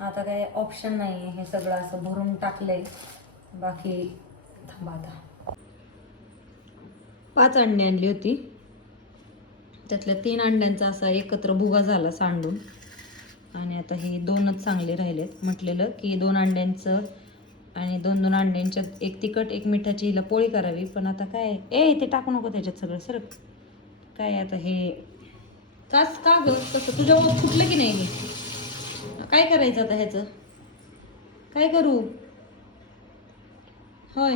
आता काय ऑप्शन नाही आहे हे सगळं असं भरून टाकलंय. बाकी थांबा आता. पाच अंडी आणली होती. त्यातल्या तीन अंड्यांचा असा एकत्र भुगा झाला सांडून. आणि आता हे दोनच चांगले राहिलेत. म्हटलेलं की दोन अंड्यांचं आणि दोन दोन अंड्यांच्यात एक तिखट एक मिठाची हिला पोळी करावी. पण आता काय? ए ते टाकू नको त्याच्यात सगळं. सर काय आता हे? कास का ग? तसं तुझ्या फुटलं की नाही? हे? काय करायचं आता ह्याचं? काय करू? होय.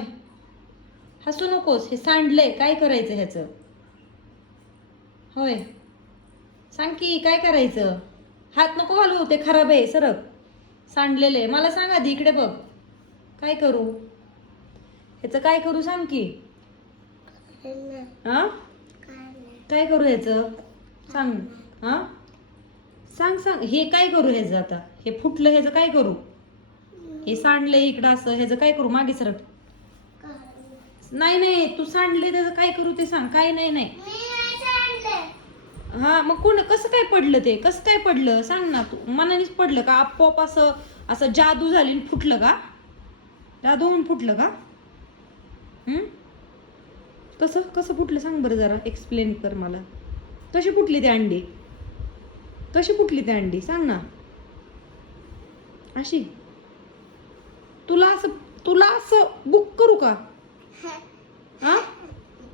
हसू नकोस हे सांडलंय. काय करायचं ह्याचं? होय. सांग की काय करायचं? हात नको घालू ते खराब आहे सरक. सांडलेलं आहे. मला सांग आधी इकडे बघ. काय करू? ह्याचं काय करू सांग की? हा काय करू ह्याचं? सांग. हा सांग सांग हे काय करू ह्याचं आता? हे फुटलं ह्याचं काय करू? हे सांडलंय इकडं असं ह्याचं काय करू? मागे सरक. नाही नाही तू सांडले त्याचं काय करू ते सांग. काय नाही नाही. हा मग कोण कसं काय पडलं ते? कसं काय पडलं? सांग ना तू मनानेच पडलं का? आपोआप असं असं जादू झाली आणि फुटलं का? जादू फुटलं का? हम्म? कसं कसं फुटलं? सांग बरं जरा एक्सप्लेन कर मला. कशी फुटली ते अंडी? कशी फुटली ते अंडी? सांग ना. अशी. तुला असं तुला असं बुक करू का? हा?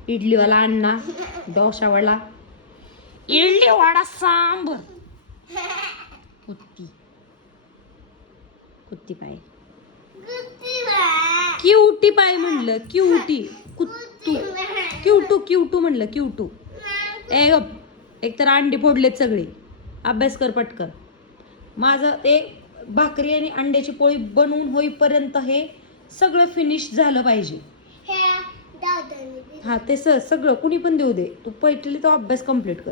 इडलीवाला अण्णा डोशावाला इडली वाडा सांबर. कुत्ती. कुत्ती पाय क्यूटी पाय म्हणलं क्यूटी कुत्तू. क्यूटू क्यूटू म्हणलं क्यूटू ए गप. एक तर अंडी फोडलेत सगळे. अभ्यास कर पटकन. माझं ते भाकरी आणि अंड्याची पोळी बनवून होईपर्यंत हे सगळं फिनिश झालं पाहिजे. हा ते स सगळं कुणी पण देऊ दे. तू पैठली तो अभ्यास कंप्लीट कर.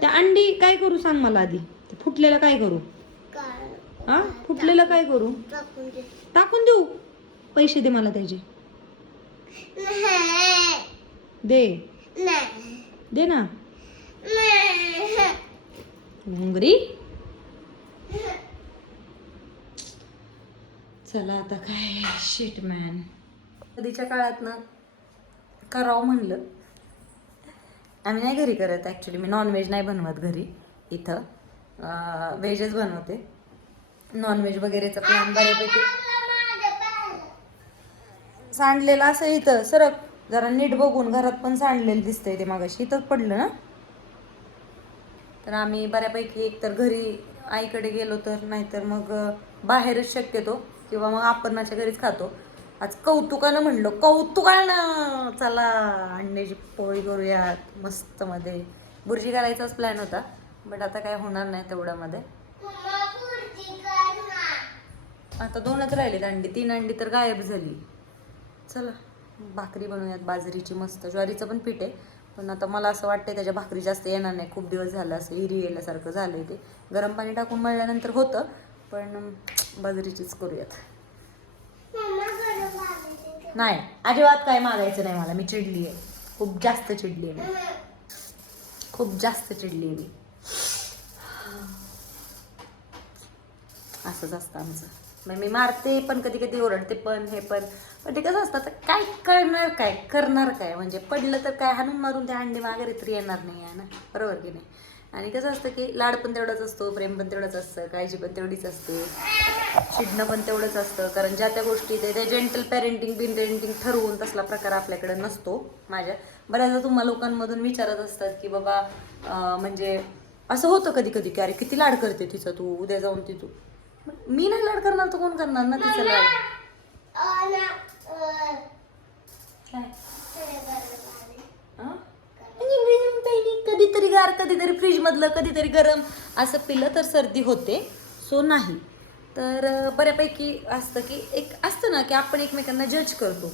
त्या अंडी काय करू सांग मला आधी? ते फुटलेलं काय करू? हा फुटलेलं काय करू? टाकून देऊ. पैसे दे मला त्याचे. दे. दे ना. मुंगरी चला आता काय शिट मॅन कधीच्या काळात ना करावं म्हणलं. आम्ही नाही घरी करत ॲक्च्युली मी नॉनव्हेज नाही बनवत घरी इथं. व्हेजच बनवते. नॉनव्हेज वगैरेचा प्लॅन बऱ्यापैकी. सांडलेलं असं इथं सरक. जरा नीट बघून घरात पण सांडलेलं दिसतंय ते मागाशी. इथंच पडलं ना? तर आम्ही बऱ्यापैकी एकतर घरी आईकडे गेलो तर नाहीतर मग बाहेरच शक्यतो. किंवा मग आपणाच्या घरीच खातो. आज कौतुकानं म्हणलो. कौतुकानं! चला अंड्याची पोळी करूयात. मस्त मध्ये. बुर्जी करायचाच प्लॅन होता. बट आता काय होणार नाही तेवढ्यामध्ये. आता दोनच राहिलेत अंडी. तीन अंडी तर गायब झाली. चला भाकरी बनवूयात. बाजरीची मस्त. ज्वारीचं पण पीठ आहे. पण आता मला असं वाटतंय त्याच्या भाकरी जास्त येणार नाही. खूप दिवस झालं असं इरी येल्यासारखं झालंय ते. गरम पाणी टाकून मळल्यानंतर होतं पण बाजरीचीच करूयात. नाही अजिबात काय मागायचं नाही मला. मी चिडली आहे खूप जास्त चिडली आहे मी खूप जास्त चिडली आहे मी. असंच असतं आमचं. मग मी मारते पण कधी कधी ओरडते पण हे पण. पण ते कसं असतं काय करणार काय? करणार काय? म्हणजे पडलं तर काय? हाणून मारून ते अंडी माघारी तरी येणार नाही आहे ना? बरोबर की नाही? आणि कसं असतं की लाड पण तेवढंच असतो प्रेम पण तेवढंच असतं काळजी पण तेवढीच असते चिडणं पण तेवढंच असतं कारण ज्या त्या गोष्टी ते त्या जेंटल पॅरेंटिंग बिन पेरेंटिंग ठरवून तसला प्रकार आपल्याकडे नसतो माझ्या. बऱ्याचदा तुम्हा लोकांमधून विचारत असतात की बाबा म्हणजे असं होतं कधी कधी की अरे किती लाड करते तिचं तू उद्या जाऊन ती तू. मी नाही लाड करणार तर कोण करणार ना तिचं लाड काय हं? इंग्रजी म्हणता येईल. कधीतरी गार कधीतरी फ्रीज मधलं कधीतरी गरम. असं पिलं तर सर्दी होते. सो नाही. तर बऱ्यापैकी असतं की एक असतं ना की आपण एकमेकांना जज करतो.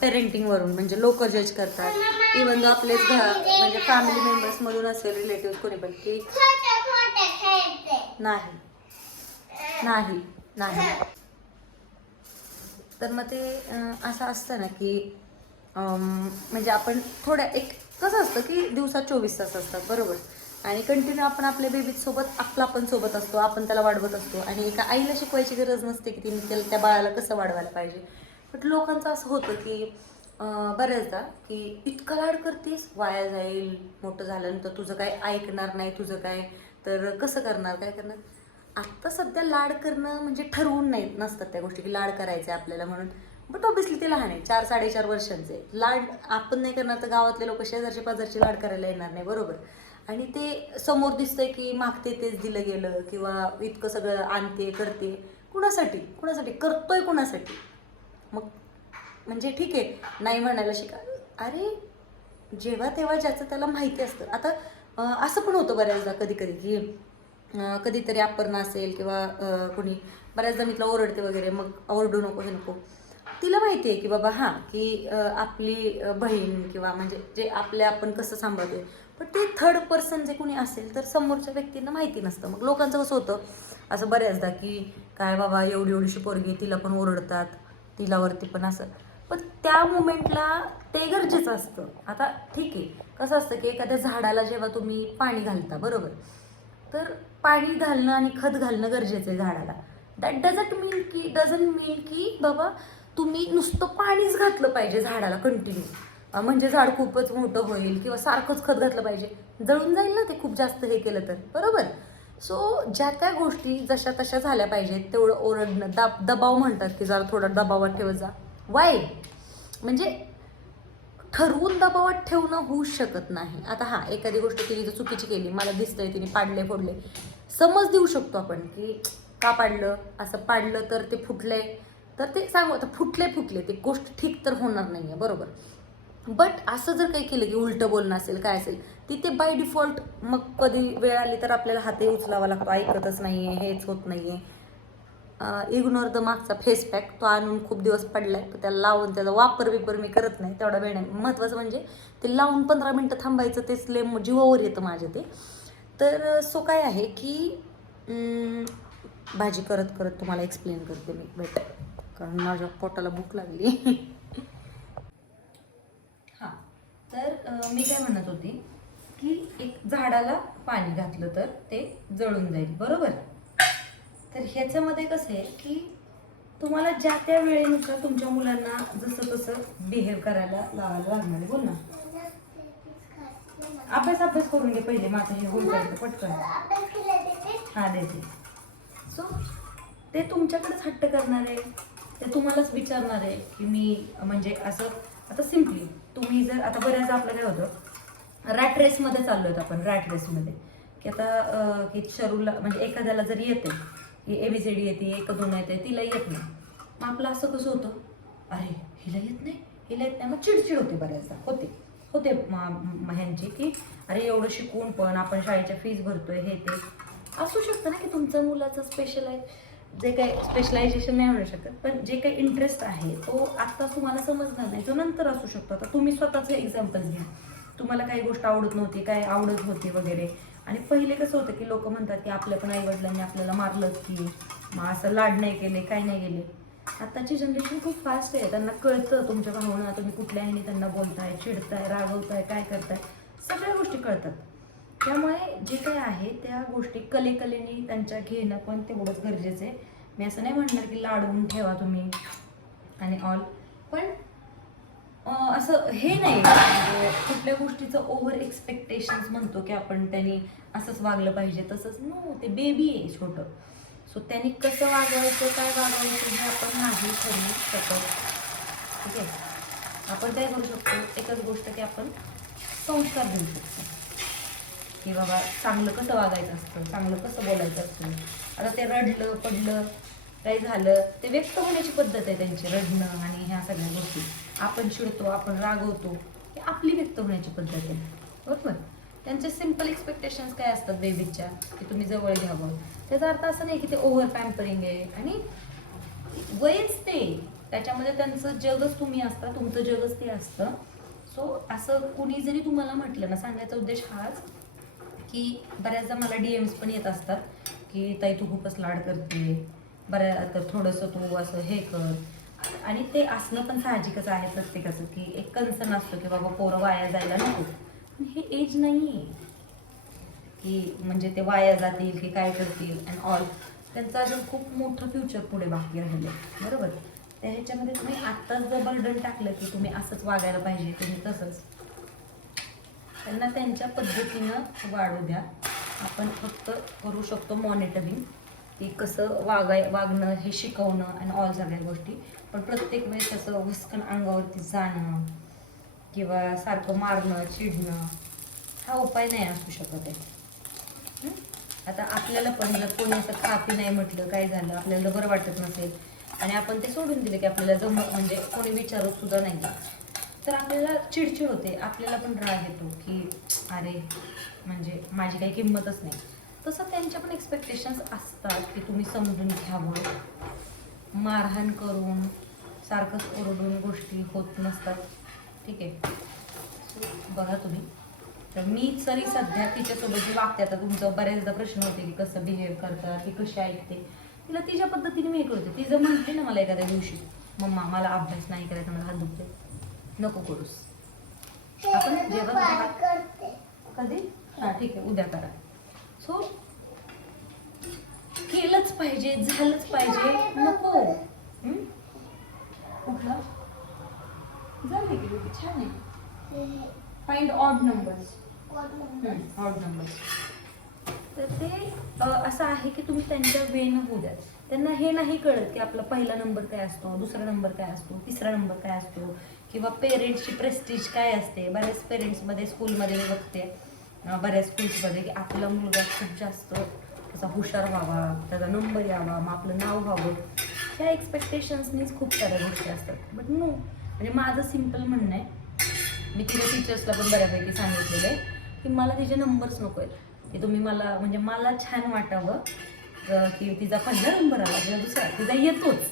पेरेंटिंगवरून म्हणजे लोक जज करतात. इवन दो आपलेच घ- म्हणजे फॅमिली मेंबर्समधून असेल रिलेटिव्ह कोणी पण की नाही. नाही नाही. तर मग ते असं असतं ना की म्हणजे आपण थोड्या एक कसं असतं की दिवसात चोवीस तास असतात बरोबर? आणि कंटिन्यू आपण आपल्या बेबीसोबत आपला पण सोबत असतो आपण त्याला वाढवत असतो. आणि एका आईला शिकवायची गरज नसते की तिने त्याला त्या बाळाला कसं वाढवायला पाहिजे. बट लोकांचं असं होतं की बऱ्याचदा की इतकं लाड करतेस वाया जाईल मोठं झाल्यानंतर तुझं काय ऐकणार नाही तुझं काय तर कसं करणार काय करणार? आत्ता सध्या लाड करणं म्हणजे ठरवून नाही नसतात त्या गोष्टी की लाड करायचं आहे आपल्याला म्हणून. बट ऑबियसली ते लहान आहे चार साडेचार वर्षांचे लाड आपण नाही करणार तर गावातले लोक शेजारचे पाजारचे लाड करायला येणार नाही बरोबर? आणि ते समोर दिसतंय की मागते तेच दिलं गेलं किंवा इतकं सगळं आणते करते. कुणासाठी? कुणासाठी? करतोय कुणासाठी? मग म्हणजे ठीक आहे नाही म्हणायला शिका. अरे जेव्हा तेव्हा ज्याचं त्याला माहिती असतं. आता असं पण होतं बऱ्याचदा कधी कधी की कधीतरी अपर्णा असेल किंवा कोणी बऱ्याचदा मी तिला ओरडते वगैरे मग ओरडू नको हे नको. तिला माहिती आहे की बाबा हां की आपली बहीण किंवा म्हणजे जे आपले आपण कसं सांभाळतोय पण ते थर्ड पर्सन जे कोणी असेल तर समोरच्या व्यक्तींना माहिती नसतं. मग लोकांचं कसं होतं असं बऱ्याचदा की काय बाबा एवढी एवढीशी पोरगी तिला पण ओरडतात तिलावरती पण असं. पण त्या मुमेंटला ते गरजेचं असतं. आता ठीक आहे कसं असतं की एखाद्या झाडाला जेव्हा तुम्ही पाणी घालता बरोबर? तर पाणी घालणं आणि खत घालणं गरजेचं आहे झाडाला. दॅट डझंट मीन की डझंट मीन की बाबा तुम्ही नुसतं पाणीच घातलं पाहिजे झाडाला कंटिन्यू म्हणजे झाड खूपच मोठं होईल किंवा सारखंच खत घातलं पाहिजे. जळून जाईल ना ते खूप जास्त हे केलं तर. बरोबर? सो ज्या त्या गोष्टी जशा तशा झाल्या पाहिजेत तेवढं ओरडणं दाब दबाव म्हणतात की जरा थोडा दबावात ठेवत जा. वाय म्हणजे ठरवून दबावात ठेवणं होऊ शकत नाही. आता हां एखादी गोष्ट तिने जर चुकीची केली मला दिसतंय तिने पाडले फोडले. समज देऊ शकतो आपण की का पाडलं? असं पाडलं तर ते फुटलंय. तर ते सांगू आता फुटले फुटले. ते गोष्ट ठीक तर होणार नाही आहे बरोबर. बट असं जर काही केलं की उलटं बोलणं असेल काय असेल तिथे बाय डिफॉल्ट मग कधी वेळ आली तर आपल्याला हातही उचलावा लागतो. ऐकतच नाही आहे हेच होत नाही आहे इग्नोर द मागचा फेस पॅक तो आणून खूप दिवस पडलाय तर त्याला लावून त्याचा वापर बिपर मी करत नाही तेवढा वेळ नाही. महत्त्वाचं म्हणजे ते लावून पंधरा मिनटं थांबायचं तेच लय जीवावर येतं माझ्या ते. तर सो काय आहे की भाजी करत करत तुम्हाला एक्सप्लेन करते मी. बेटर कारण माझ्या पोटाला भूक लागली. हां तर मी काय म्हणत होती की एक झाडाला पाणी घातलं तर ते जळून जाईल बरोबर? तर ह्याच्यामध्ये कसं आहे की तुम्हाला ज्या त्या वेळेनुसार तुमच्या मुलांना जसं तसं बिहेव करायला लावायला लागणार आहे बोल ना. अभ्यास अभ्यास करून घे पहिले माझं हे होऊन जायचं पटकन. हा देते सो ते तुमच्याकडेच हट्ट करणार आहे. ते तुम्हालाच विचारणार आहे की मी म्हणजे असं आता सिम्पली तुम्ही जर आता बऱ्याच आपलं काय होतं रॅट रेसमध्ये चाललो आहेत आपण रॅट रेसमध्ये की आता की शरूला म्हणजे एखाद्याला जर येते की डी येते एक दोन येते तिला येत नाही. मग आपलं असं कसं होतं? अरे हिला येत नाही हिला येत नाही. मग चिडचिड होते बऱ्याचदा होते. होते ह्यांची की अरे एवढं शिकून पण आपण शाळेच्या फीज भरतोय हे ते. असू शकतं ना की तुमचं मुलाचं स्पेशल आहे. जे काही स्पेशलायझेशन नाही म्हणू शकत पण जे काही इंटरेस्ट आहे तो आत्ता तुम्हाला समजणार नाही. जो नंतर असू शकतो. आता तुम्ही स्वतःचं एक्झाम्पल घ्या. तुम्हाला काही गोष्ट आवडत नव्हती काय आवडत होती वगैरे. आणि पहिले कसं होतं की लोक म्हणतात की आपल्या पण आईवडिलांनी आपल्याला मारलंच की मग असं लाड नाही केले काय नाही गेले आत्ताची जनरेशन खूप फास्ट आहे. त्यांना कळतं तुमच्या भावना तुम्ही कुठल्याही त्यांना बोलताय चिडताय रागवताय काय करताय. सगळ्या गोष्टी कळतात. त्यामुळे जे काही आहे त्या गोष्टी कलेकलेने त्यांच्या घेणं पण तेवढंच गरजेचं आहे. मी असं नाही म्हणणार की लाडवून ठेवा तुम्ही आणि ऑल पण असं हे नाही म्हणजे कुठल्या गोष्टीचं ओव्हर एक्सपेक्टेशन्स म्हणतो की आपण त्यांनी असंच वागलं पाहिजे तसंच नो ते बेबी आहे छोटं. सो त्यांनी कसं वागायचं काय वागायचं हे आपण नाही ठरवू शकत. ठीक आहे? आपण काय करू शकतो? एकच गोष्ट की आपण संस्कार देऊ शकतो. की बाबा चांगलं कसं वागायचं असतं चांगलं कसं बोलायचं असतं. आता ते रडलं पडलं काही झालं ते व्यक्त होण्याची पद्धत आहे त्यांची रडणं आणि ह्या सगळ्या गोष्टी. आपण चिडतो आपण रागवतो हे आपली व्यक्त होण्याची पद्धत आहे. बरोबर? त्यांचे सिंपल एक्सपेक्टेशन्स काय असतात बेबीच्या की तुम्ही जवळ घ्यावं. त्याचा अर्थ असं नाही की ते ओव्हर पॅम्परिंग आहे. आणि वयच ते. त्याच्यामध्ये त्यांचं जगच तुम्ही असता तुमचं जगच ते असतं. सो असं कुणी जरी तुम्हाला म्हटलं ना सांगायचा उद्देश हाच की बऱ्याचदा मला डी एम्स पण येत असतात की ताई तू खूपच लाड करते. बऱ्या तर थोडंसं तू असं हे कर. आणि ते असणं पण साहजिकच आहे प्रत्येकाचं की एक कन्सर्न असतो की बाबा पोरं वाया जायला नको. पण हे एज नाही आहे की म्हणजे ते वाया जातील की काय करतील अँड ऑल त्यांचं अजून खूप मोठं फ्युचर पुढे बाकी राहिलं बरोबर? त्या ह्याच्यामध्ये तुम्ही आत्ताच जर बर्डन टाकलं की तुम्ही असंच वागायला पाहिजे तुम्ही तसंच. त्यांना त्यांच्या पद्धतीनं वाढू द्या. आपण फक्त करू शकतो मॉनिटरिंग की कसं वागाय वागणं हे शिकवणं आणि ऑल सगळ्या गोष्टी. पण प्रत्येक वेळेस असं हुसकन अंगावरती जाणं किंवा सारखं मारणं चिडणं हा उपाय नाही असू शकत आहे. आता आपल्याला पण जर कोणी असं खापी नाही म्हटलं काय झालं आपल्याला बरं वाटत नसेल आणि आपण ते सोडून दिलं की आपल्याला जम म्हणजे कोणी विचारत सुद्धा नाही. तर आपल्याला चिडचिड होते. आपल्याला पण राग येतो की अरे म्हणजे माझी काही किंमतच नाही. तसं त्यांच्या पण एक्सपेक्टेशन्स असतात की तुम्ही समजून घ्यावं मारहाण करून सारखंच ओरडून गोष्टी होत नसतात. ठीक आहे. बघा तुम्ही. तर मी तरी सध्या तिच्यासोबत जी वागते आता तुमचं बऱ्याचदा प्रश्न होते की कसं बिहेव करतात ती कशी ऐकते. तिला तिच्या पद्धतीने मी हे करते. ती जर म्हटली ना मला एखाद्या दिवशी मम्मा मला अभ्यास नाही करायचा मला हात दुखते नको करूस. आपण जेव्हा कधी? हां ठीक आहे उद्या करा. सो केलंच पाहिजे झालंच पाहिजे. नको? कुठलं झालं की बेबी, छान आहे. Find odd numbers odd numbers तर ते असं आहे की तुम्ही त्यांच्या वेनं होऊ द्या. त्यांना हे नाही कळत की आपला पहिला नंबर काय असतो दुसरा नंबर काय असतो तिसरा नंबर काय असतो. किंवा पेरेंट्सची प्रेस्टिज काय असते? बऱ्याच पेरेंट्समध्ये स्कूलमध्ये मी बघते बऱ्याच स्कूल्समध्ये की आपला मुलगा खूप जास्त त्याचा हुशार व्हावा त्याचा नंबर यावा मग आपलं नाव व्हावं. ह्या एक्सपेक्टेशन्सनीच खूप साऱ्या गोष्टी असतात. बट नो म्हणजे माझं सिंपल म्हणणं आहे. मी तिच्या टीचर्सला पण बऱ्यापैकी सांगितलेलं आहे की मला तिचे नंबर्स नको आहेत. की तुम्ही मला म्हणजे मला छान वाटावं की तिचा पहिला नंबर आला किंवा दुसरा तिचा येतोच.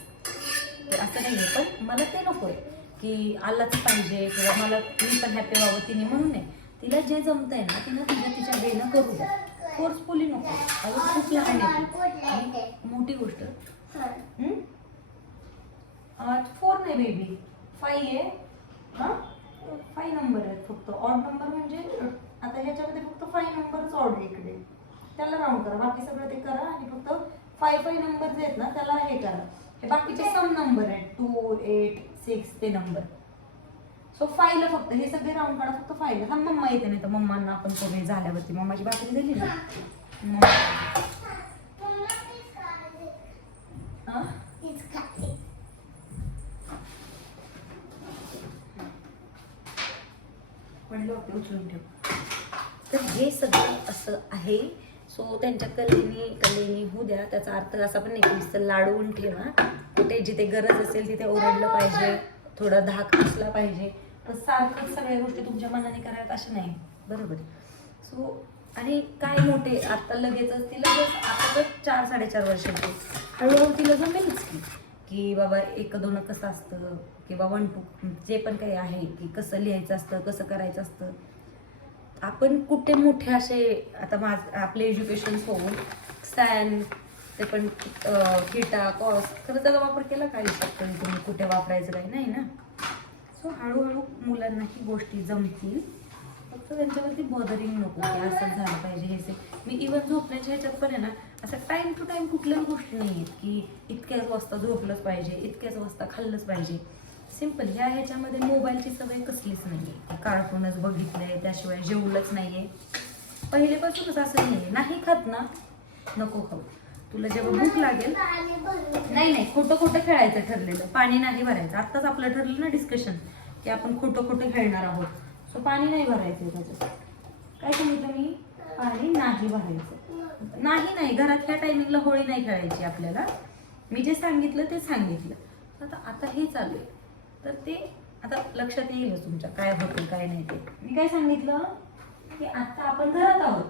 तर असं नाही आहे पण मला ते नको आहे. की आलाच पाहिजे किंवा मला मी पण हॅपी व्हावं तिने म्हणून नाही तिला जे जमत आहे ना तिला तिच्या तिच्या वेनं करू द्या. फोर्सफुली नको. अजून खूप लहान आहे मोठी गोष्ट. फोर नाही बेबी फाय आहे. हां? फाय नंबर आहेत फक्त. ऑड नंबर म्हणजे आता ह्याच्यामध्ये फक्त फाय नंबरच ऑड आहे इकडे. त्याला राऊंड करा. बाकी सगळं ते करा आणि फक्त फाय फाय नंबर जे आहेत ना त्याला हे करा. हे बाकीचे सम नंबर आहेत. टू एट सिक्स ते नंबर सो फायला फक्त हे सगळे राऊंड काढा फक्त फायला हा मम्मा येते नाही तर मम्मांना आपण कमी झाल्यावरती. मम्माची भाकरी झाली ना? उचलून ठेव. तर हे सगळं असं आहे. सो त्यांच्या कलेनी कलेनी होऊ द्या त्याचा अर्थ असा पण नाही की नुसतं लाडवून ठेवा. कुठे जिथे गरज असेल तिथे ओरडलं पाहिजे थोडा धाक असला पाहिजे. पण सारखंच सगळ्या गोष्टी तुमच्या मनाने कराव्यात अशा नाही. बरोबर. सो आणि काय मोठे आता लगेचच ती लगेच आता तर चार साडेचार वर्षाची हळूहळू तिला जमेलच की की बाबा एक दोन कसं असतं किंवा वन टू जे पण काही आहे की कसं लिहायचं असतं कसं करायचं असतं. आपण कुठे मोठे असे आता माझ आपले एज्युकेशन होऊन सॅन ते पण किटा कॉस खरं त्याचा वापर केला का शकतो तुम्ही कुठे वापरायचं काही नाही ना? सो हळूहळू मुलांना ही गोष्टी जमतील. फक्त त्यांच्यावरती बॉदरिंग नको की असं झालं पाहिजे हे मी इव्हन झोपण्याच्या ह्याच्यात पण आहे ना असं टाईम टू टाईम कुठल्याही गोष्टी नाही आहेत की इतक्याच वाजता झोपलंच पाहिजे इतक्याच वाजता खाल्लंच पाहिजे. सिंपल ह्या ह्याच्यामध्ये मोबाईलची सवय कसलीच नाही आहे कार्टूनच बघितलंय त्याशिवाय जेवलंच नाही आहे पहिलेपासूनच असं नाही आहे नाही खात ना? नको खाऊ. तुला जेव्हा भूक लागेल नाही नाही खोटं खोटं खेळायचं ठरलेलं. पाणी नाही भरायचं. आत्ताच आपलं ठरलं ना डिस्कशन की आपण खोटं खोटं खेळणार आहोत. सो पाणी नाही भरायचं त्याच्यात. काय सांगितलं मी पाणी नाही भरायचं. नाही नाही घरात ह्या टायमिंगला होळी नाही खेळायची आपल्याला. मी जे सांगितलं ते सांगितलं. आता आता हे चालू आहे. तर ते आता लक्षात येईलच तुमच्या काय होतं काय नाही ते. मी काय सांगितलं? की आता आपण घरात आहोत.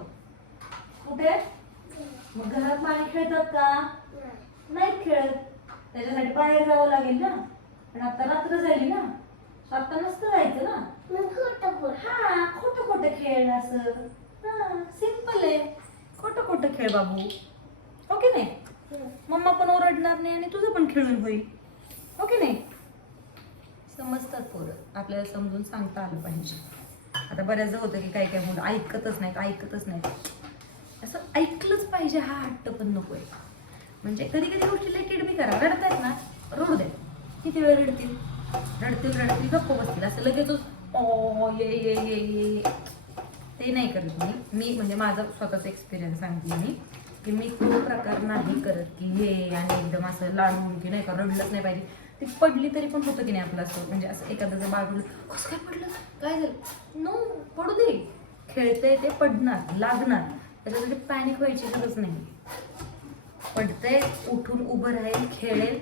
कुठे? मग घरात पाणी खेळतात का? नाही खेळत. त्याच्यासाठी बाहेर जावं लागेल ना. पण आता रात्र झाली ना. आता नसतं जायचं ना. हा खोटं खोटं खेळ असं. हा सिंपल आहे. खोटं खोटं खेळ बाबू. ओके नाही? मम्मा पण ओरडणार नाही आणि तुझं पण खेळून होईल. ओके नाही? समजतात पोरं. आपल्याला समजून सांगता आलं पाहिजे. आता बऱ्याचदा होतं की काय काय मुलं ऐकतच नाहीत ऐकतच नाहीत. असं ऐकलंच पाहिजे हा हट्ट पण नको आहे म्हणजे कधी कधी गोष्टीला मी करा रडतायत ना? रडू द्या. किती वेळ रडतील? रडतील रडतील गप्प बसतील. असं लगेच ओ ये ये ये ये ये. ते नाही करत मी. मी म्हणजे माझा स्वतःचा एक्सपिरियन्स सांगते मी. की मी तो प्रकार नाही करत की हे आणि एकदम असं लाडून की नाही का रडलंच नाही पाहिजे. ती पडली तरी पण होतं की नाही आपलं असं म्हणजे असं एखाद्याचं जर पडलं कसं काय पडलं? काय झालं? नो पडू दे. खेळतंय ते पडणार लागणार. त्याच्यासाठी पॅनिक व्हायची गरज नाही. पडतंय उठून उभं राहील खेळेल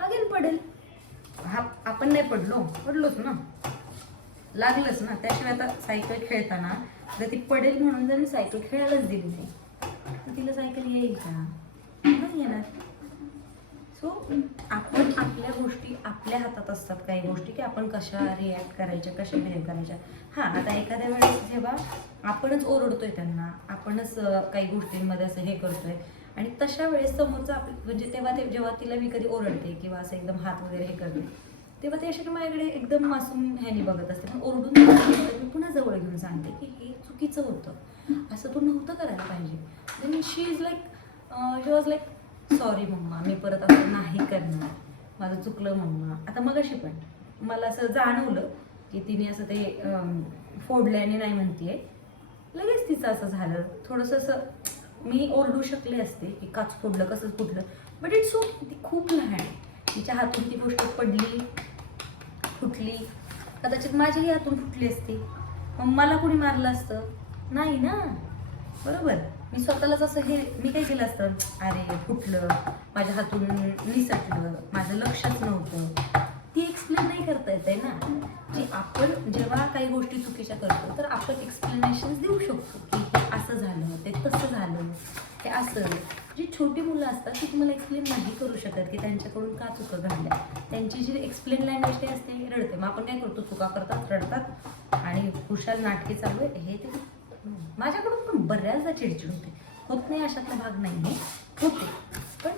अगेन पडेल. हा आपण नाही पडलो पडलोच ना. लागलंच ना. त्याशिवाय आता सायकल खेळताना जर ती पडेल म्हणून जर मी सायकल खेळायलाच दिली नाही तर तिला सायकल येईल का? नाही येणार. सो आपण आपल्या गोष्टी आपल्या हातात असतात काही गोष्टी की आपण कशा रिॲक्ट करायच्या कशा बिहेव करायच्या. हां आता एखाद्या वेळेस जेव्हा आपणच ओरडतोय त्यांना आपणच काही गोष्टींमध्ये असं हे करतोय आणि तशा वेळेस समोरचा आप म्हणजे तेव्हा ते जेव्हा तिला मी कधी ओरडते किंवा असं एकदम हात वगैरे हे करते तेव्हा ते अशा माझ्याकडे एकदम मासूम ह्यानी बघत असते. पण ओरडून मी पुन्हा जवळ घेऊन सांगते की हे चुकीचं होतं. असं तू नव्हतं करायला पाहिजे. Then she is like she was like sorry mamma मी परत असं नाही करणार. माझं चुकलं मम्मा. आता मग अशी पण मला असं जाणवलं की तिने असं ते फोडल्याने नाही म्हणतीये. लगेच तिचं असं झालं. थोडंसं असं मी ओरडू शकले असते की काच फोडलं कसं फुटलं बट इट्स सो ती खूप लहान आहे. तिच्या हातून ती गोष्ट पडली फुटली. कदाचित माझ्याही हातून फुटली असती. मग मला कोणी मारलं असतं? नाही ना? बरोबर. मी स्वतःलाच असं हे मी काय केलं असतं? अरे फुटलं माझ्या हातून निसटलं माझं लक्षच नव्हतं. ती एक्सप्लेन नाही करता येत आहे ना. जी आपण जेव्हा काही गोष्टी चुकीच्या करतो तर आपण एक्सप्लेनेशन देऊ शकतो की हे असं झालं ते तसं झालं हे असं. जी छोटी मुलं असतात ती तुम्हाला एक्सप्लेन नाही करू शकत की त्यांच्याकडून का चुका घडल्या. त्यांची जी एक्सप्लेन लँग्वेज ते असते रडते. मग आपण काय करतो? चुका करतात रडतात. आणि खुशाल नाटके चालू आहे हे ते माझ्याकडून पण बऱ्याचदा चिडचिड होते. होत नाही अशातला भाग नाही आहे होते. पण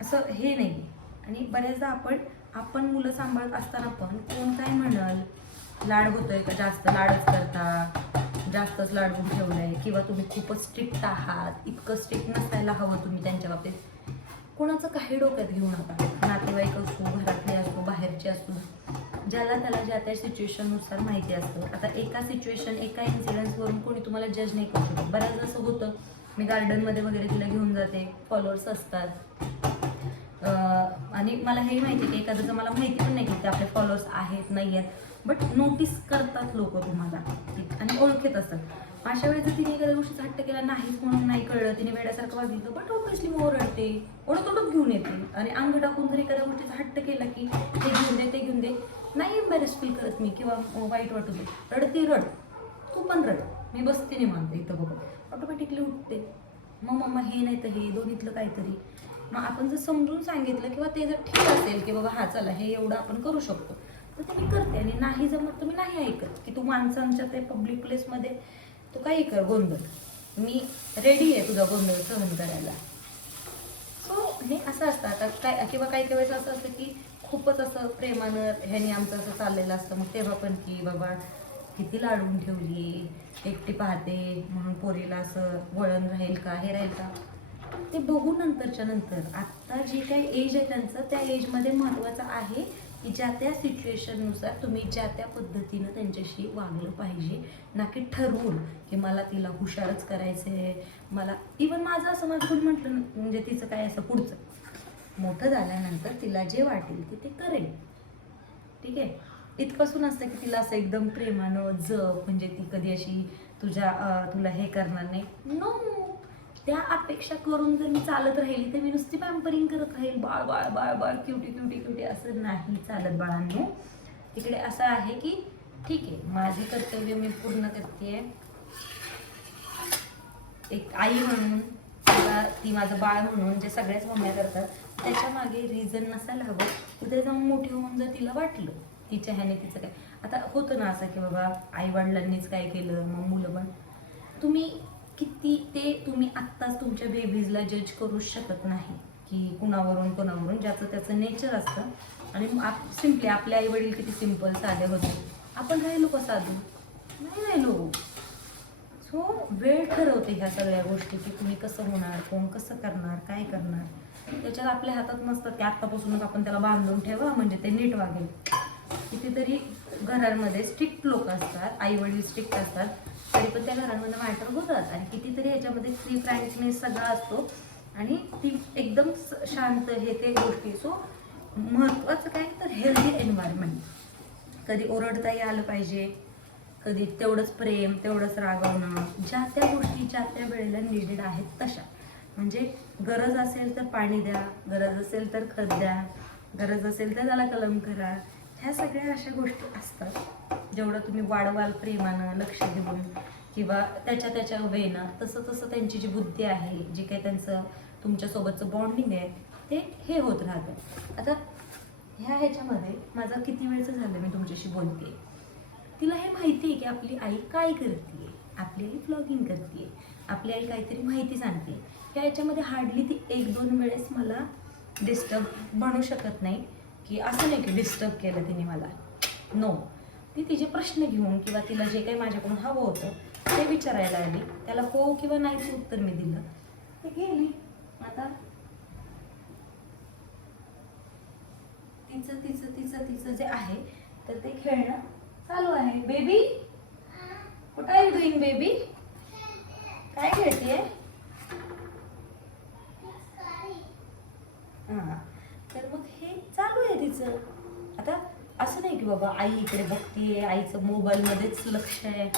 असं हे नाही आणि बऱ्याचदा आपण आपण मुलं सांभाळत असताना पण कोण काय म्हणाल लाड होतोय का? जास्त लाडच करता जास्तच लाडवून ठेवलंय किंवा तुम्ही खूपच स्ट्रिक्ट आहात इतकं स्ट्रिक्ट नसायला हवं तुम्ही त्यांच्या बाबतीत. कोणाचं काही डोक्यात घेऊ नका. नातेवाईक असो घरातले असो बाहेरचे असो. ज्याला त्याला ज्या त्या सिच्युएशननुसार माहिती असतं. आता एका सिच्युएशन एका इन्सिडन्सवरून कोणी तुम्हाला जज नाही करू शकत. बऱ्याचदा असं होतं. मी गार्डनमध्ये वगैरे तिला घेऊन जाते. फॉलोअर्स असतात. आणि मला हे माहिती की एखाद्याचं मला माहिती पण नाही की ते आपले फॉलोअर्स आहेत नाही आहेत बट नोटीस करतात लोक तुम्हाला. आणि ओळखत असतात. अशा वेळेस तिने एखाद्या गोष्टीचा हट्ट केला नाहीच म्हणून नाही कळलं तिने वेड्यासारखं वागितलं बट ऑब्विसली मग ओरडते? ओढत ओढत घेऊन येते आणि अंग टाकून जर एखाद्या गोष्टीचा हट्ट केला की ते घेऊन दे ते घेऊन दे नाही एम्बॅरेस फील करत मी किंवा वाईट वाटू दे. रडते रड. तू पण रड. मी बसते मानते इथं बघत ऑटोमॅटिकली उठते. मग मम्मा हे नाही तर हे दोन्हीतलं काहीतरी. मग आपण जर समजून सांगितलं किंवा ते जर ठीक असेल की बाबा हा चला हे एवढं आपण करू शकतो. तर ते मी करते आणि नाही जमत तर मी नाही ऐकत. की तू माणसांच्या ते पब्लिक प्लेसमध्ये तू काही कर गोंधळ. मी रेडी आहे तुझा गोंधळ सहन करायला. सो हे असं असतं. आता काय किंवा काही काही वेळेस असं असतं की खूपच असं प्रेमानं ह्याने आमचं असं चाललेलं असतं. मग तेव्हा पण की बाबा किती लाडून ठेवली एकटी पाहते म्हणून पोरीला असं वळण राहील का हे राहील का? ते बघू नंतरच्या नंतर. आत्ता जे काही एज आहे त्यांचं त्या एजमध्ये महत्त्वाचं आहे की ज्या त्या सिच्युएशननुसार तुम्ही ज्या त्या पद्धतीनं त्यांच्याशी वागलं पाहिजे. ना की ठरवून की मला तिला हुशारच करायचं आहे मला इवन माझं असं माझं म्हटलं म्हणजे तिचं काय असं पुढचं. मोठं झाल्यानंतर तिला जे वाटेल ते ते करेल. ठीक आहे? इथपासून असतं की तिला असं एकदम प्रेमानं जप म्हणजे ती कधी अशी तुझ्या तुला हे करणार नाही. नो त्या अपेक्षा करून जर मी चालत राहिली तर मी नुसती पॅम्परिंग करत राहील. बाळ बाळ बाळ बाळ क्युटी क्युटी क्युटी असं नाही चालत बाळांनो. तिकडे असं आहे की ठीक आहे माझे कर्तव्य मी पूर्ण करते एक आई म्हणून किंवा ती माझं बाळ म्हणून जे सगळ्याच मम्म्या करतात त्याच्यामागे रिझन नसायला हवं उद्या जाऊन मोठी होऊन जर तिला वाटलं तिच्या ह्याने तिचं काय. आता होतं ना असं की बाबा आई वडिलांनीच काय केलं मग मुलं पण. तुम्ही किती ते तुम्ही आत्ताच तुमच्या बेबीजला जज करू शकत नाही. की कुणावरून कोणावरून ज्याचं त्याचं नेचर असतं. आणि सिम्पली आपले आई वडील किती सिंपल साधे होते. आपण राहिलो का साधू? नाही राहिलो. सो वेळ ठरवते ह्या सगळ्या गोष्टी की तुम्ही कसं होणार कोण कसं करणार काय करणार. त्याच्यात आपल्या हातात नसतं. की आत्तापासूनच आपण त्याला बांधून ठेवा म्हणजे ते नीट वागेल. कितीतरी घरांमध्ये स्ट्रिक्ट लोक असतात आई वडील स्ट्रिक्ट असतात. तरी पण त्या घरांमध्ये मॅटर होतात आणि कितीतरी ह्याच्यामध्ये फ्री फ्रँकनेस सगळा असतो. आणि ती एकदम शांत हे ते गोष्टी. सो महत्त्वाचं काय? तर हेल्दी एन्व्हायरमेंट कधी ओरडताही आलं पाहिजे. कधी तेवढंच प्रेम तेवढंच रागवणं ज्या त्या गोष्टी ज्या त्या वेळेला निडेड आहेत तशा. म्हणजे गरज असेल तर पाणी द्या गरज असेल तर खत द्या गरज असेल तर त्याला कलम करा. ह्या सगळ्या अशा गोष्टी असतात. जेवढं तुम्ही वाढवाल प्रेमानं लक्ष देऊन किंवा त्याच्या त्याच्या वेनं तसं तसं त्यांची जी बुद्धी आहे जी काही त्यांचं तुमच्यासोबतचं बॉन्डिंग आहे ते हे होत राहतं. आता ह्या ह्याच्यामध्ये माझं किती वेळचं झालं मी तुमच्याशी बोलते तिला हे माहिती आहे की आपली आई काय करते आपली आई ब्लॉगिंग करते आपली आई काहीतरी माहिती सांगते. ह्या ह्याच्यामध्ये हार्डली ती एक दोन वेळेस मला डिस्टर्ब म्हणू शकत नाही की असं नाही की डिस्टर्ब केलं तिने मला. नो ती तिचे प्रश्न घेऊन किंवा तिला जे काही माझ्याकडून हवं होतं ते विचारायला आली. त्याला हो किंवा नाहीचं उत्तर मी दिलं. ते गेली. आता तिचं तिचं तिचं तिचं जे आहे तर ते खेळणं चालू आहे. बेबी कुठं आहे डुईंग बेबी काय खेळते हा. तर मग हे चालू आहे तिचं. आता असं नाही की बाबा आई इकडे बघतीये आईचं मोबाईलमध्येच लक्ष आहे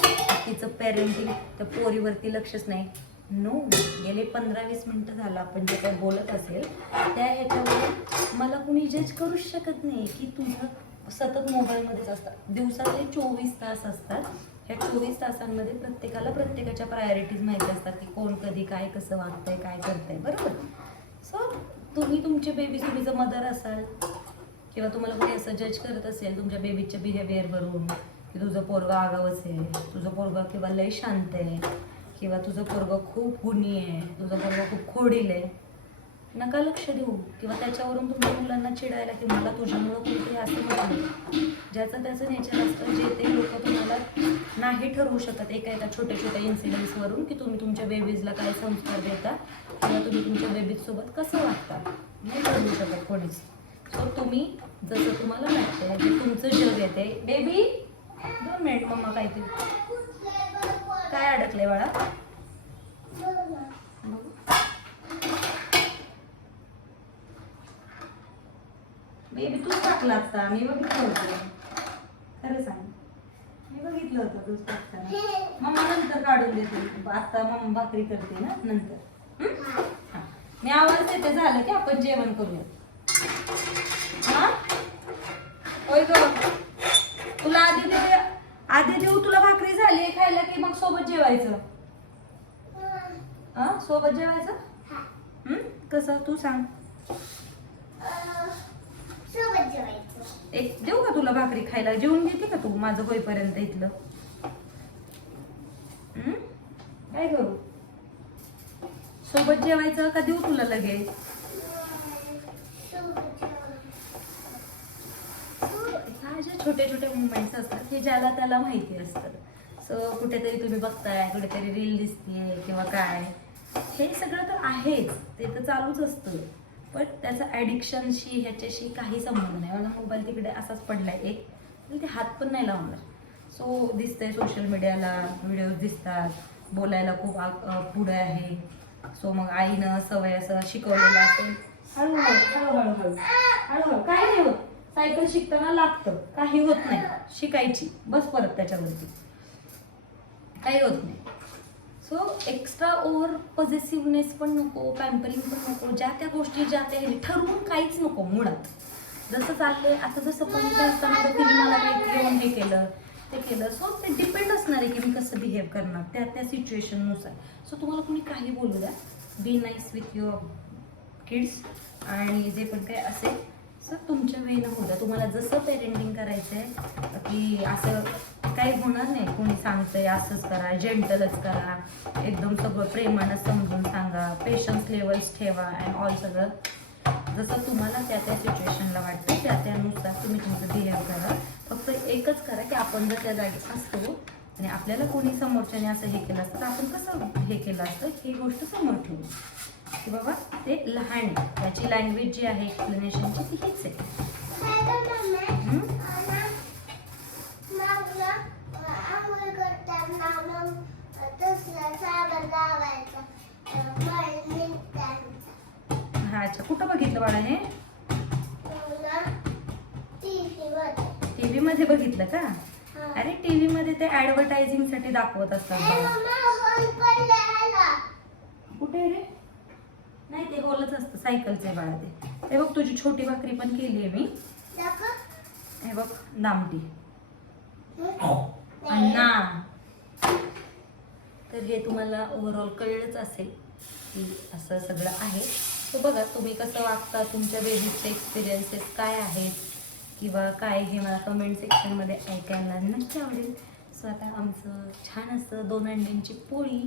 तिचं पेरेंटिंग तर पोरीवरती लक्षच नाही. नो गेले पंधरा वीस मिनटं झालं आपण जे काही बोलत असेल त्या ह्याच्यावर मला कुणी जज करूच शकत नाही की तुझं सतत मोबाईलमध्येच असतात दिवसातले चोवीस तास असतात. ह्या चोवीस तासांमध्ये प्रत्येकाला प्रत्येकाच्या प्रायोरिटीज माहिती असतात की कोण कधी काय कसं वागतंय काय करतंय बरोबर? सो तुम्ही तुमचे बेबी तुम्ही जर मदर असाल किंवा तुम्हाला कोणी असं जज करत असेल तुमच्या बेबीच्या बिहेवियरवरून की तुझं पोरगा आगाव असेल तुझं पोरगा किंवा लय शांत आहे किंवा तुझं पोरगा खूप गुणी आहे तुझं पोरगा खूप खोडील आहे नका लक्ष देऊ. किंवा त्याच्यावरून तुमच्या मुलांना चिडायला की मला तुझ्यामुळं कुठे असं म्हटलं ज्याचं त्याचं नेचर असतं जे ते लोक तुम्हाला नाही ठरवू शकत एका एका छोट्या छोट्या इन्सिडेंट्सवरून की तुम्ही तुमच्या बेबीजला काय संस्कार देता किंवा तुम्ही तुमच्या बेबीजसोबत कसं वागता नाही ठरवू शकत कोणीच. सो तुम्ही जसं तुम्हाला वाटतंय जे तुमचं जग येते बेबी दोन मिनिट मम्मा काय काय अडकलंय बाळा? बेबी तूच टाकला असता मी बघितलं होतं. खरं सांग. मी बघितलं होतं तूच टाकताना. मम्मा नंतर काढून देते. आता मम्मा भाकरी करते ना नंतर. मी आवाज देते. झालं की आपण जेवण करूया. होय ग. तुला आधी दे आधी देऊ तुला भाकरी झाली खायला की मग सोबत जेवायचं? हा? सोबत जेवायचं? हं? कसं? तू सांग. सोबत जेवायचं. एक देऊ का तुला भाकरी खायला? जेवून घेते का तू? माझं होईपर्यंत इथलं? काय करू? सोबत जेवायचं का देऊ तुला लगेच सोबत ह्या ज्या छोटे छोटे मुवमेंट्स असतात हे ज्याला त्याला माहिती असतात सो कुठेतरी तुम्ही बघताय कुठेतरी रील दिसतीये किंवा काय. हे सगळं तर आहेच ते तर चालूच असतं. पण त्याचं ॲडिक्शनशी ह्याच्याशी काही संबंध नाही. माझा मोबाईल तिकडे असाच पडला आहे एक ते हात पण नाही लावणार. सो दिसतंय सोशल मीडियाला व्हिडिओज दिसतात बोलायला खूप पुढे आहे. सो मग आईनं सवय असं शिकवलेलं असेल. हळूहळू हळूहळू हळू हळूहळू. काय नाही होत. सायकल शिकताना लागतं. काही होत नाही. शिकायची. बस परत त्याच्यावरती. काही होत नाही. सो एक्स्ट्रा ओव्हर पॉझिटिव्हनेस पण नको पॅम्परिंग पण नको. ज्या त्या गोष्टी ज्या त्या ठरवून काहीच नको मुळात. जसं चाललंय आता जसं पण असताना तिने मला काही येऊन हे केलं ते केलं. सो ते डिपेंड असणार आहे की मी कसं बिहेव करणार त्या त्या सिच्युएशननुसार सो तुम्हाला कुणी काही बोलू द्या. Be nice with your kids आणि जे पण काय असेल असं तुमच्या वेळेनं होतं. तुम्हाला जसं पेरेंटिंग करायचं आहे की असं काही होणार नाही. कोणी सांगतंय असंच करा जेंटलच करा. एकदम सगळं प्रेमानं समजून सांगा. पेशन्स लेवल्स ठेवा अँड ऑल सगळं. जसं तुम्हाला त्या त्या सिच्युएशनला वाटतं त्या त्यानुसार तुम्ही तुमचं बिहेव करा. फक्त एकच करा की आपण जर त्या जागी असतो आणि आपल्याला कोणी समोरच्याने असं हे केलं असतं तर आपण कसं हे केलं असतं ही गोष्ट समोर ठेवू. की बाबा ते लहान आहे. त्याची लँग्वेज जी आहे एक्सप्लेनेशनची ती हीच आहे. हा अच्छा. कुठं बघितलं बाळा हे? टीव्ही मध्ये बघितलं का? अरे टीव्ही मध्ये ते ऍडव्हर्टायझिंगसाठी दाखवत असतात कुठे रे? नाही ते होलच असतं सायकलचं आहे बाळा ते. हे बघ तुझी छोटी भाकरी पण केली आहे मी. हे बघ दामटी अण्णा तर हे तुम्हाला ओव्हरऑल कळलंच असेल की असं सगळं आहे. तर बघा तुम्ही कसं वागता तुमच्या बेबीचे एक्सपिरियन्सेस काय आहेत? किंवा काय हे मला कमेंट सेक्शनमध्ये ऐकायला नक्की आवडेल. सो आता आमचं छान असं दोन अंड्यांची पोळी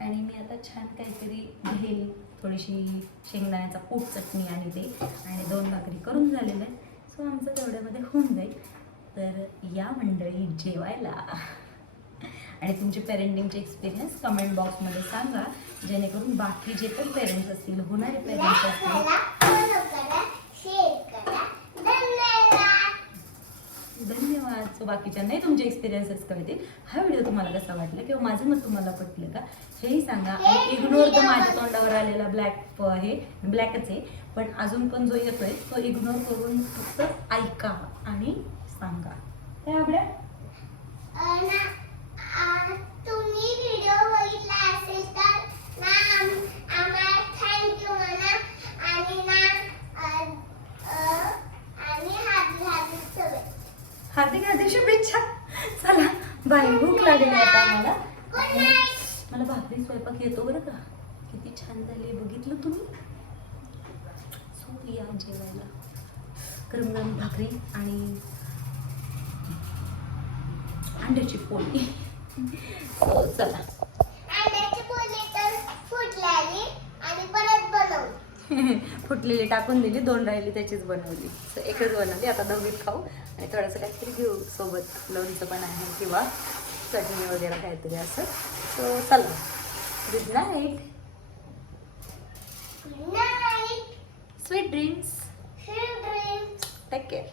आणि मी आता छान काहीतरी घेईल थोडीशी शेंगदाण्याचा कूट चटणी आणि ते आणि दोन भाकरी करून झालेलं आहे. सो आमचं तेवढ्यामध्ये होऊन जाईल. तर या मंडळी जेवायला. आणि तुमचे पेरेंटिंगचे एक्सपिरियन्स कमेंट बॉक्समध्ये सांगा. जेणेकरून बाकी जे पण पेरेंट्स असतील होणारे पेरेंट्स असतील सो बाकीच्यांनाही तुमचे एक्सपिरियन्सेस कळतील. हा व्हिडिओ तुम्हाला कसा वाटला किंवा माझं मत तुम्हाला पटलं का? हेही सांगा. आणि इग्नोर तर माझ्या तोंडावर आलेला ब्लॅक हे ब्लॅकच आहे. पण अजून पण जो येतोय तो इग्नोर करून फक्त ऐका आणि सांगा. काय आपल्या तुम्ही व्हिडिओ बघितला असेल तर आम्हाला थँक्यू म्हणा आणि ना अ, अ, आणि हात हात सगळे हार्दिक हार्दिक शुभेच्छा. चला बाय भूक लागली आता मला मला भाकरी स्वयंपाक येतो बरं का? किती छान झाली बघितलं तुम्ही? सो या जेवायला. गरम गरम भाकरी आणि अंड्याची पोळी So, चला अंड्याची पोळी तर फुटलेली आणि परत बनवली टाकून दिली दोन राहिली त्याचीच बनवली. एकच बनवली आता दहावीत खाऊ. आणि थोडंसं काहीतरी घेऊ सोबत लोणचं पण आहे किंवा चटणी वगैरे काहीतरी असं. सो चला. Good night sweet dreams children take care